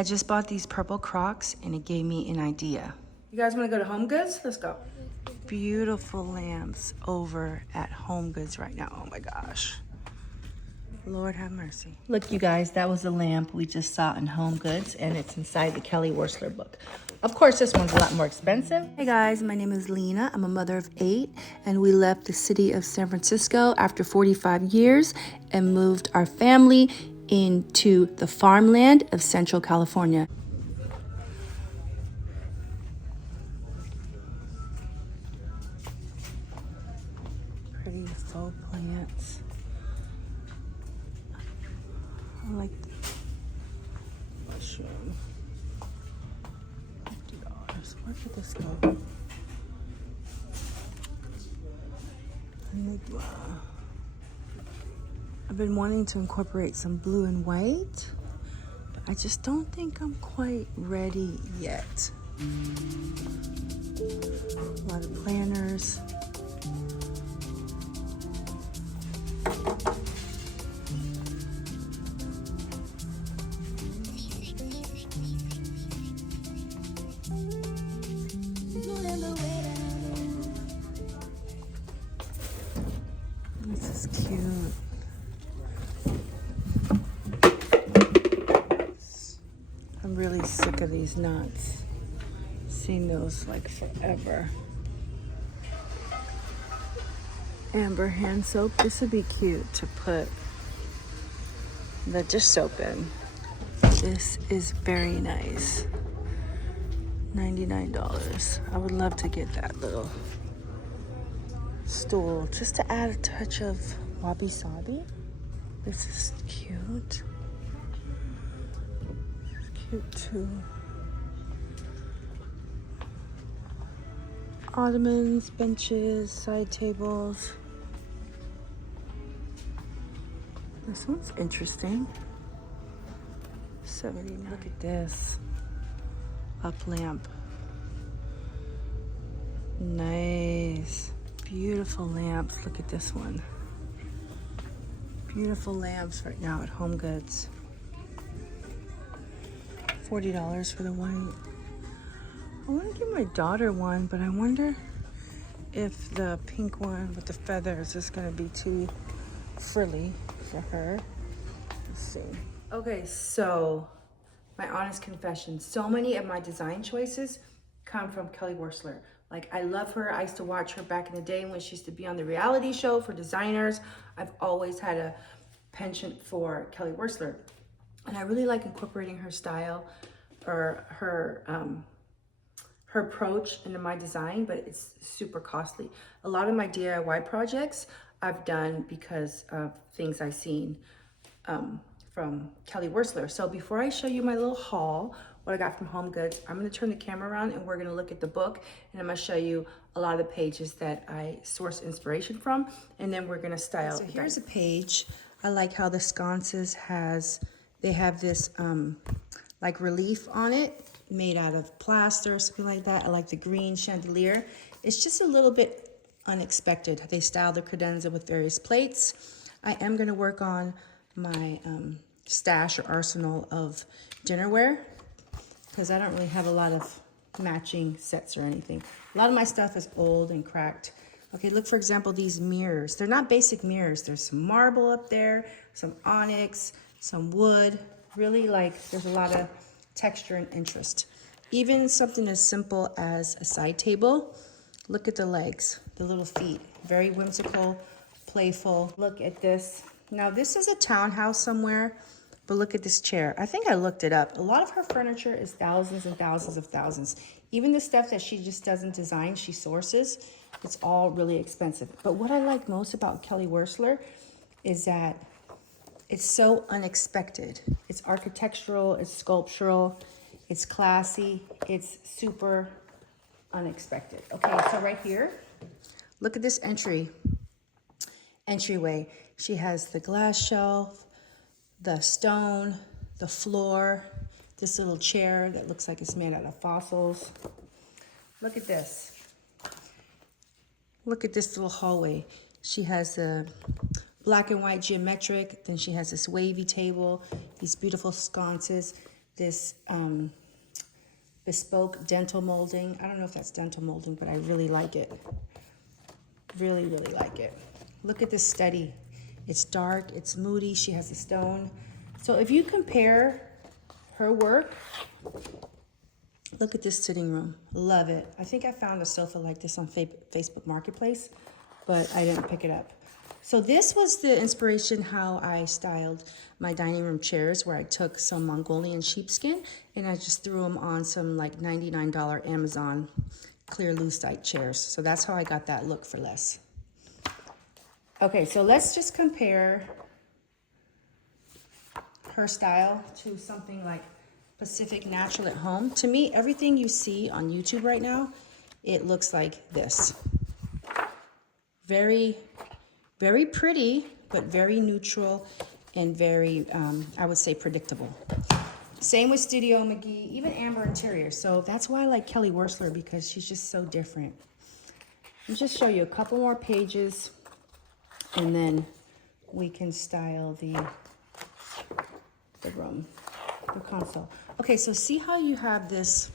I just bought these purple Crocs and it gave me an idea. You guys want to go to HomeGoods? Let's go. Beautiful lamps over at HomeGoods right now. Oh my gosh. Lord have mercy. Look, you guys, that was the lamp we just saw in HomeGoods, and it's inside the Kelly Wearstler book. Of course, this one's a lot more expensive. Hey guys, my name is Lena. I'm a mother of 8, and we left the city of San Francisco after 45 years and moved our family into the farmland of Central California. Pretty faux plants. I like the mushroom. $50. Where could this go? I've been wanting to incorporate some blue and white, but I just don't think I'm quite ready yet. A lot of planners. This is cute. I'm really sick of these knots. Seen those like forever. Amber hand soap. This would be cute to put the dish soap in. This is very nice. $99. I would love to get that little stool just to add a touch of wabi-sabi. This is cute. It's cute too. Ottomans, benches, side tables. This one's interesting. 79. Look at this. Up lamp. Nice. Beautiful lamps. Look at this one. Beautiful lamps right now at HomeGoods. $40 for the white. I want to give my daughter one, but I wonder if the pink one with the feathers is going to be too frilly for her. Let's see. Okay, so my honest confession. So many of my design choices come from Kelly Wearstler. Like, I love her. I used to watch her back in the day when she used to be on the reality show for designers. I've always had a penchant for Kelly Wearstler. And I really like incorporating her style or her approach into my design, but it's super costly. A lot of my DIY projects I've done because of things I've seen from Kelly Wearstler. So before I show you my little haul, what I got from HomeGoods, I'm gonna turn the camera around and we're gonna look at the book, and I'm gonna show you a lot of the pages that I source inspiration from, and then we're gonna style. So here's a page. I like how the sconces they have this like relief on it, made out of plaster or something like that. I like the green chandelier. It's just a little bit unexpected. They styled the credenza with various plates. I am gonna work on my stash or arsenal of dinnerware, because I don't really have a lot of matching sets or anything. A lot of my stuff is old and cracked. Okay, look, for example, these mirrors. They're not basic mirrors. There's some marble up there, some onyx, some wood. Really, like, there's a lot of texture and interest. Even something as simple as a side table. Look at the legs, the little feet. Very whimsical, playful. Look at this. Now, this is a townhouse somewhere, but look at this chair. I think I looked it up. A lot of her furniture is thousands and thousands of thousands. Even the stuff that she just doesn't design, she sources. It's all really expensive. But what I like most about Kelly Wearstler is that it's so unexpected. It's architectural, it's sculptural, it's classy, it's super unexpected. Okay, so right here, look at this entryway. She has the glass shelf, the stone, the floor, this little chair that looks like it's made out of fossils. Look at this. Look at this little hallway. She has the black and white geometric, then she has this wavy table, these beautiful sconces. this bespoke dental molding. I don't know if that's dental molding, but I really like it. Really, really like it. Look at this study. It's dark, it's moody, she has a stone. So if you compare her work, look at this sitting room. Love it. I think I found a sofa like this on Facebook Marketplace, but I didn't pick it up. So this was the inspiration how I styled my dining room chairs, where I took some Mongolian sheepskin and I just threw them on some like $99 Amazon clear lucite chairs. So that's how I got that look for less. Okay, so let's just compare her style to something like Pacific Natural at Home. To me, everything you see on YouTube right now, it looks like this. Very, very pretty, but very neutral and very, I would say, predictable. Same with Studio McGee, even Amber Interior. So that's why I like Kelly Wearstler, because she's just so different. Let me just show you a couple more pages, and then we can style the room, the console. Okay, so see how you have this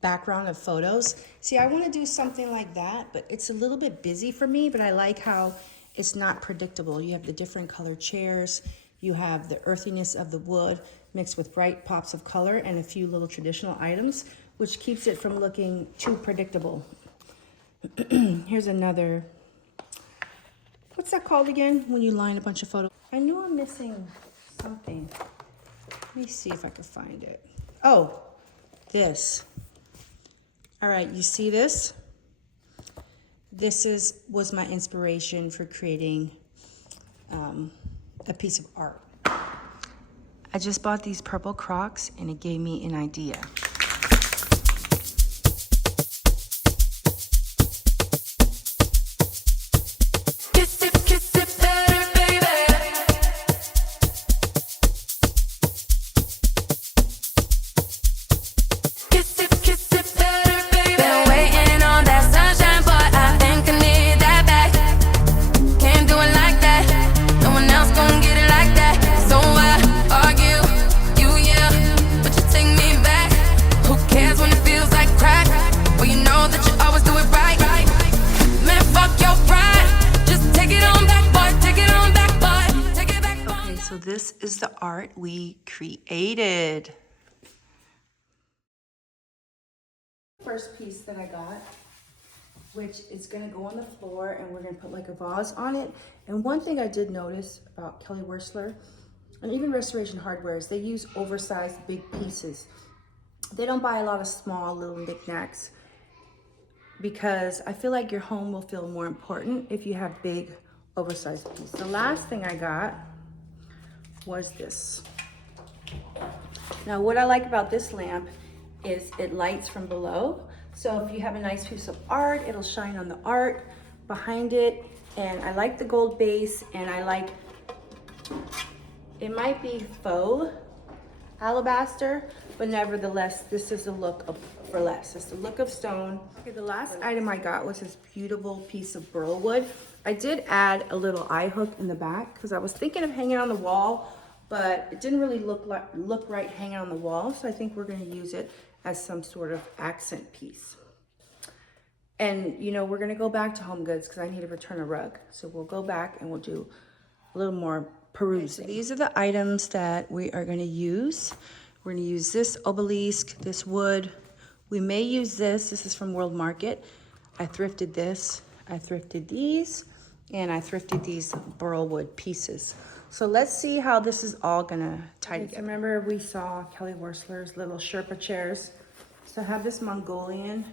background of photos? See, I want to do something like that, but it's a little bit busy for me, but I like how it's not predictable. You have the different color chairs, you have the earthiness of the wood mixed with bright pops of color and a few little traditional items, which keeps it from looking too predictable. Here's another, what's that called again when you line a bunch of photos? I knew I'm missing something. Let me see if I can find it. Oh, this. All right, you see this? This was my inspiration for creating a piece of art. I just bought these purple Crocs and it gave me an idea. This is the art we created. First piece that I got, which is gonna go on the floor, and we're gonna put like a vase on it. And one thing I did notice about Kelly Wearstler and even Restoration Hardware is they use oversized big pieces. They don't buy a lot of small little knickknacks, because I feel like your home will feel more important if you have big oversized pieces. The last thing I got was this. Now what I like about this lamp is it lights from below. So if you have a nice piece of art, it'll shine on the art behind it. And I like the gold base, and I like, it might be faux alabaster, but nevertheless, this is the look of for less. It's the look of stone. Okay, the last item I got was this beautiful piece of burl wood. I did add a little eye hook in the back because I was thinking of hanging on the wall, but it didn't really look right hanging on the wall. So I think we're going to use it as some sort of accent piece. And you know, we're going to go back to HomeGoods because I need to return a rug. So we'll go back and we'll do a little more perusing. Okay, so these are the items that we are going to use. We're going to use this obelisk, this wood. We may use this. This is from World Market. I thrifted this. I thrifted these, and I thrifted these burl wood pieces. So let's see how this is all gonna tie together. So remember we saw Kelly Wearstler's little Sherpa chairs. So I have this Mongolian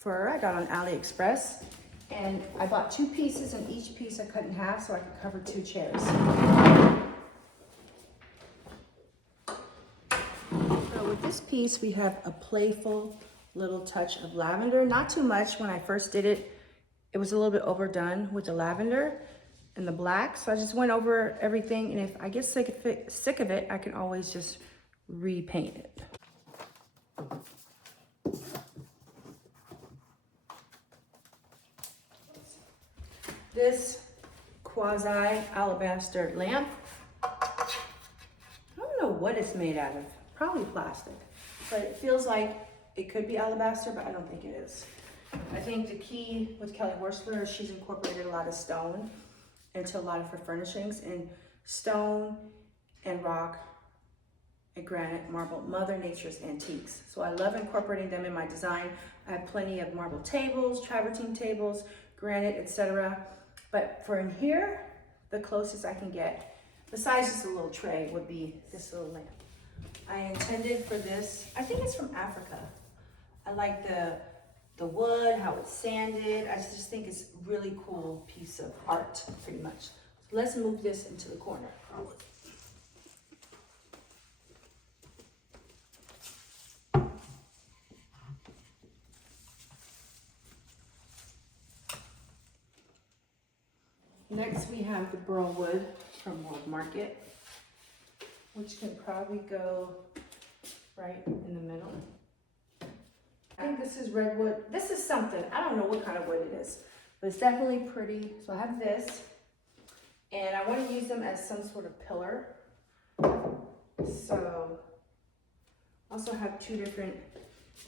fur I got on AliExpress, and I bought 2 pieces, and each piece I cut in half so I could cover 2 chairs. So with this piece, we have a playful little touch of lavender. Not too much. When I first did it, it was a little bit overdone with the lavender and the black. So I just went over everything, and if I get sick of it, I can always just repaint it. This quasi alabaster lamp, I don't know what it's made out of. Probably plastic, but it feels like it could be alabaster, but I don't think it is. I think the key with Kelly Wearstler is she's incorporated a lot of stone into a lot of her furnishings, and stone and rock and granite, marble, Mother Nature's antiques. So I love incorporating them in my design. I have plenty of marble tables, travertine tables, granite, etc. But for in here, the closest I can get, besides just a little tray, would be this little lamp. I intended for this, I think it's from Africa. I like the wood, how it's sanded. I just think it's a really cool piece of art, pretty much. So let's move this into the corner. Next we have the burl wood from World Market, which can probably go right in the middle. I think this is redwood. This is something, I don't know what kind of wood it is, but it's definitely pretty. So I have this, and I want to use them as some sort of pillar. So I also have two different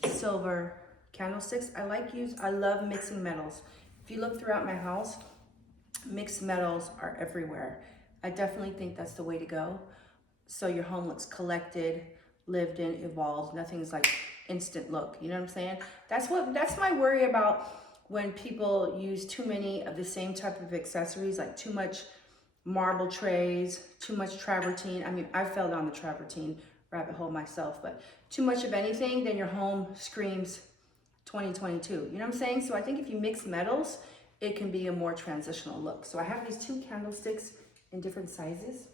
silver candlesticks. I love mixing metals. If you look throughout my house, mixed metals are everywhere. I definitely think that's the way to go. So your home looks collected, lived in, evolved. Nothing's like instant look, you know what I'm saying? That's my worry about when people use too many of the same type of accessories, like too much marble trays, too much travertine. I mean, I fell down the travertine rabbit hole myself, but too much of anything, then your home screams 2022, you know what I'm saying? So I think if you mix metals, it can be a more transitional look. So I have these two candlesticks in different sizes.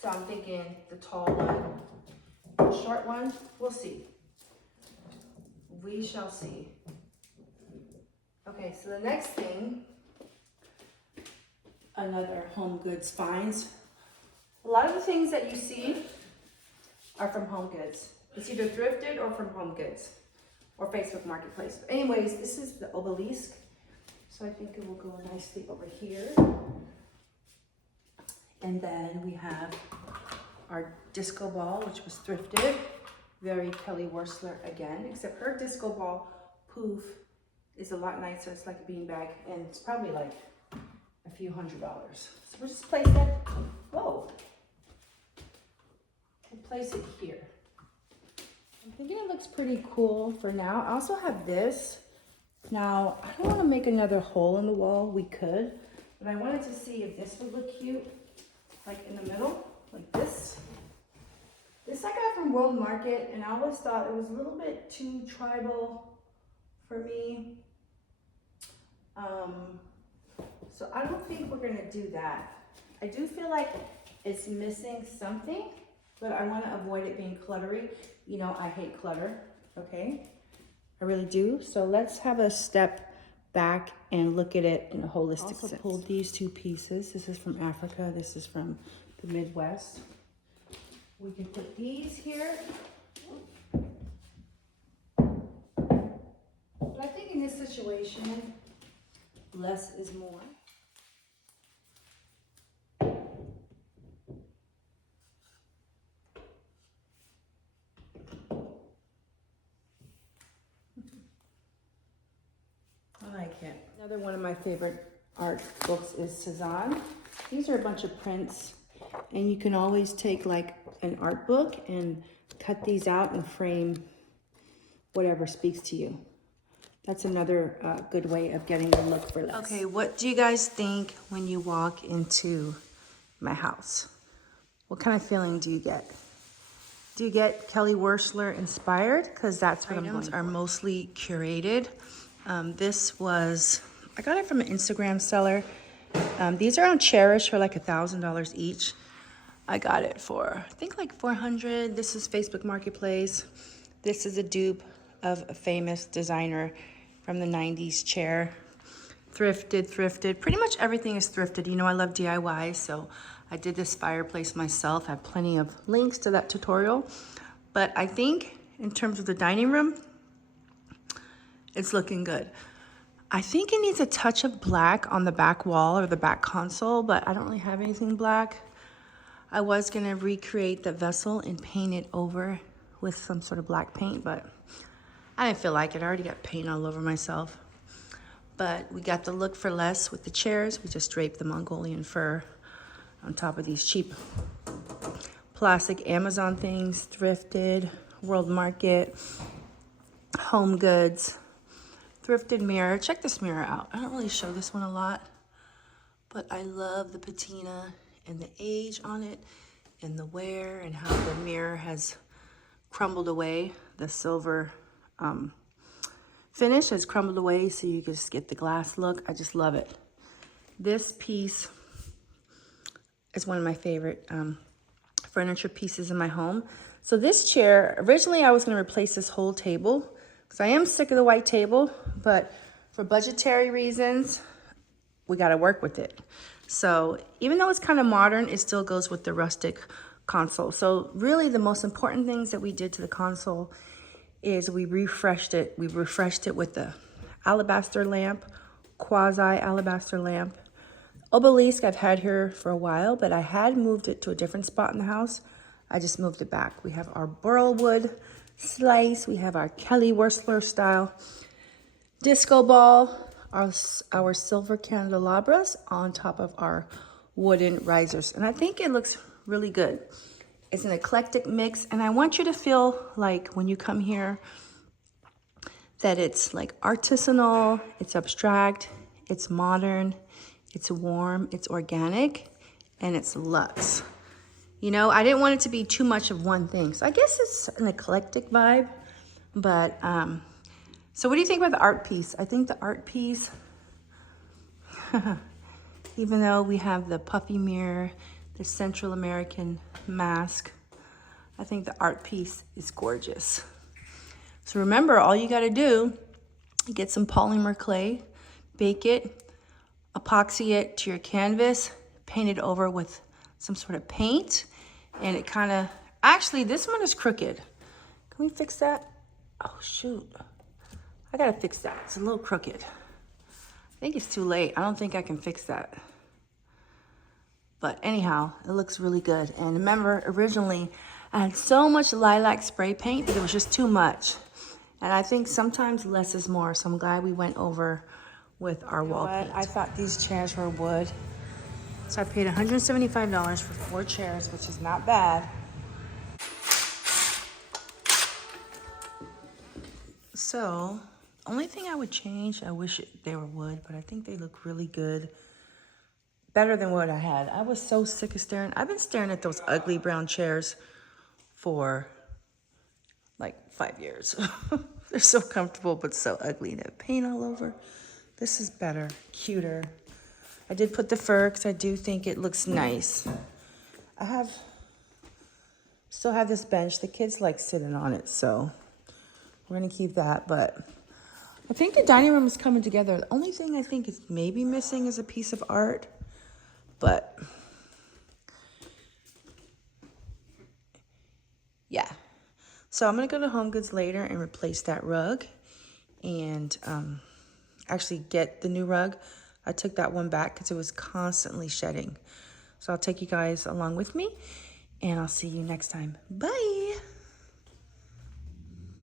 So I'm thinking the tall one, the short one, we'll see. We shall see. Okay, so the next thing, another HomeGoods finds. A lot of the things that you see are from HomeGoods. It's either thrifted or from HomeGoods or Facebook Marketplace. But anyways, this is the obelisk. So I think it will go nicely over here. And then we have our disco ball, which was thrifted. Very Kelly Wearstler again, except her disco ball poof is a lot nicer. It's like a beanbag, and it's probably like a few $100s. So we'll just place that, whoa. We'll place it here. I'm thinking it looks pretty cool for now. I also have this. Now, I don't want to make another hole in the wall. We could, but I wanted to see if this would look cute, like in the middle, like this. This I got from World Market, and I always thought it was a little bit too tribal for me. So I don't think we're gonna do that. I do feel like it's missing something, but I want to avoid it being cluttery. You know, I hate clutter, okay? I really do. So let's have a step back and look at it in a holistic sense. I also pulled these two pieces. This is from Africa. This is from the Midwest. We can put these here. But I think in this situation, less is more. I like it. Another one of my favorite art books is Cezanne. These are a bunch of prints, and you can always take like an art book and cut these out and frame whatever speaks to you. That's another good way of getting the look for less. Okay, what do you guys think when you walk into my house? What kind of feeling do you get? Do you get Kelly Wearstler inspired? Because that's what I'm going for. Are mostly curated. This was, I got it from an Instagram seller. These are on Cherish for like $1,000 each. I got it for, I think like 400. This is Facebook Marketplace. This is a dupe of a famous designer from the 90s chair. Thrifted. Pretty much everything is thrifted. You know, I love DIY, so I did this fireplace myself. I have plenty of links to that tutorial. But I think in terms of the dining room, it's looking good. I think it needs a touch of black on the back wall or the back console, but I don't really have anything black. I was gonna recreate the vessel and paint it over with some sort of black paint, but I didn't feel like it. I already got paint all over myself. But we got the look for less with the chairs. We just draped the Mongolian fur on top of these cheap plastic Amazon things, thrifted, World Market, HomeGoods, thrifted mirror. Check this mirror out. I don't really show this one a lot, but I love the patina and the age on it and the wear and how the mirror has crumbled away. The silver finish has crumbled away, so you just get the glass look. I just love it. This piece is one of my favorite furniture pieces in my home. So this chair, originally I was gonna replace this whole table because I am sick of the white table, but for budgetary reasons, we gotta work with it. So even though it's kind of modern, it still goes with the rustic console. So really the most important things that we did to the console is we refreshed it. We refreshed it with the alabaster lamp, quasi alabaster lamp. Obelisk I've had here for a while, but I had moved it to a different spot in the house. I just moved it back. We have our burl wood slice. We have our Kelly Wearstler style disco ball, our silver candelabras on top of our wooden risers. And I think it looks really good. It's an eclectic mix, and I want you to feel like when you come here that it's like artisanal, it's abstract, it's modern, it's warm, it's organic, and it's luxe. You know, I didn't want it to be too much of one thing. So I guess it's an eclectic vibe, but so what do you think about the art piece? I think the art piece, even though we have the puffy mirror, the Central American mask, I think the art piece is gorgeous. So remember, all you gotta do, get some polymer clay, bake it, epoxy it to your canvas, paint it over with some sort of paint, and it kind of, actually this one is crooked. Can we fix that? Oh shoot, I gotta fix that. It's a little crooked. I think it's too late. I don't think I can fix that. But anyhow, it looks really good. And remember, originally, I had so much lilac spray paint that it was just too much. And I think sometimes less is more. So I'm glad we went over with our wall paint. I thought these chairs were wood. So I paid $175 for 4 chairs, which is not bad. So, only thing I would change, I wish they were wood, but I think they look really good. Better than what I had. I was so sick of staring. I've been staring at those ugly brown chairs for like 5 years. They're so comfortable, but so ugly. They have paint all over. This is better, cuter. I did put the fur because I do think it looks nice. Still have this bench. The kids like sitting on it, so we're gonna keep that. But I think the dining room is coming together. The only thing I think is maybe missing is a piece of art. But yeah, so I'm gonna go to HomeGoods later and replace that rug and actually get the new rug. I took that one back because it was constantly shedding. So I'll take you guys along with me and I'll see you next time. Bye.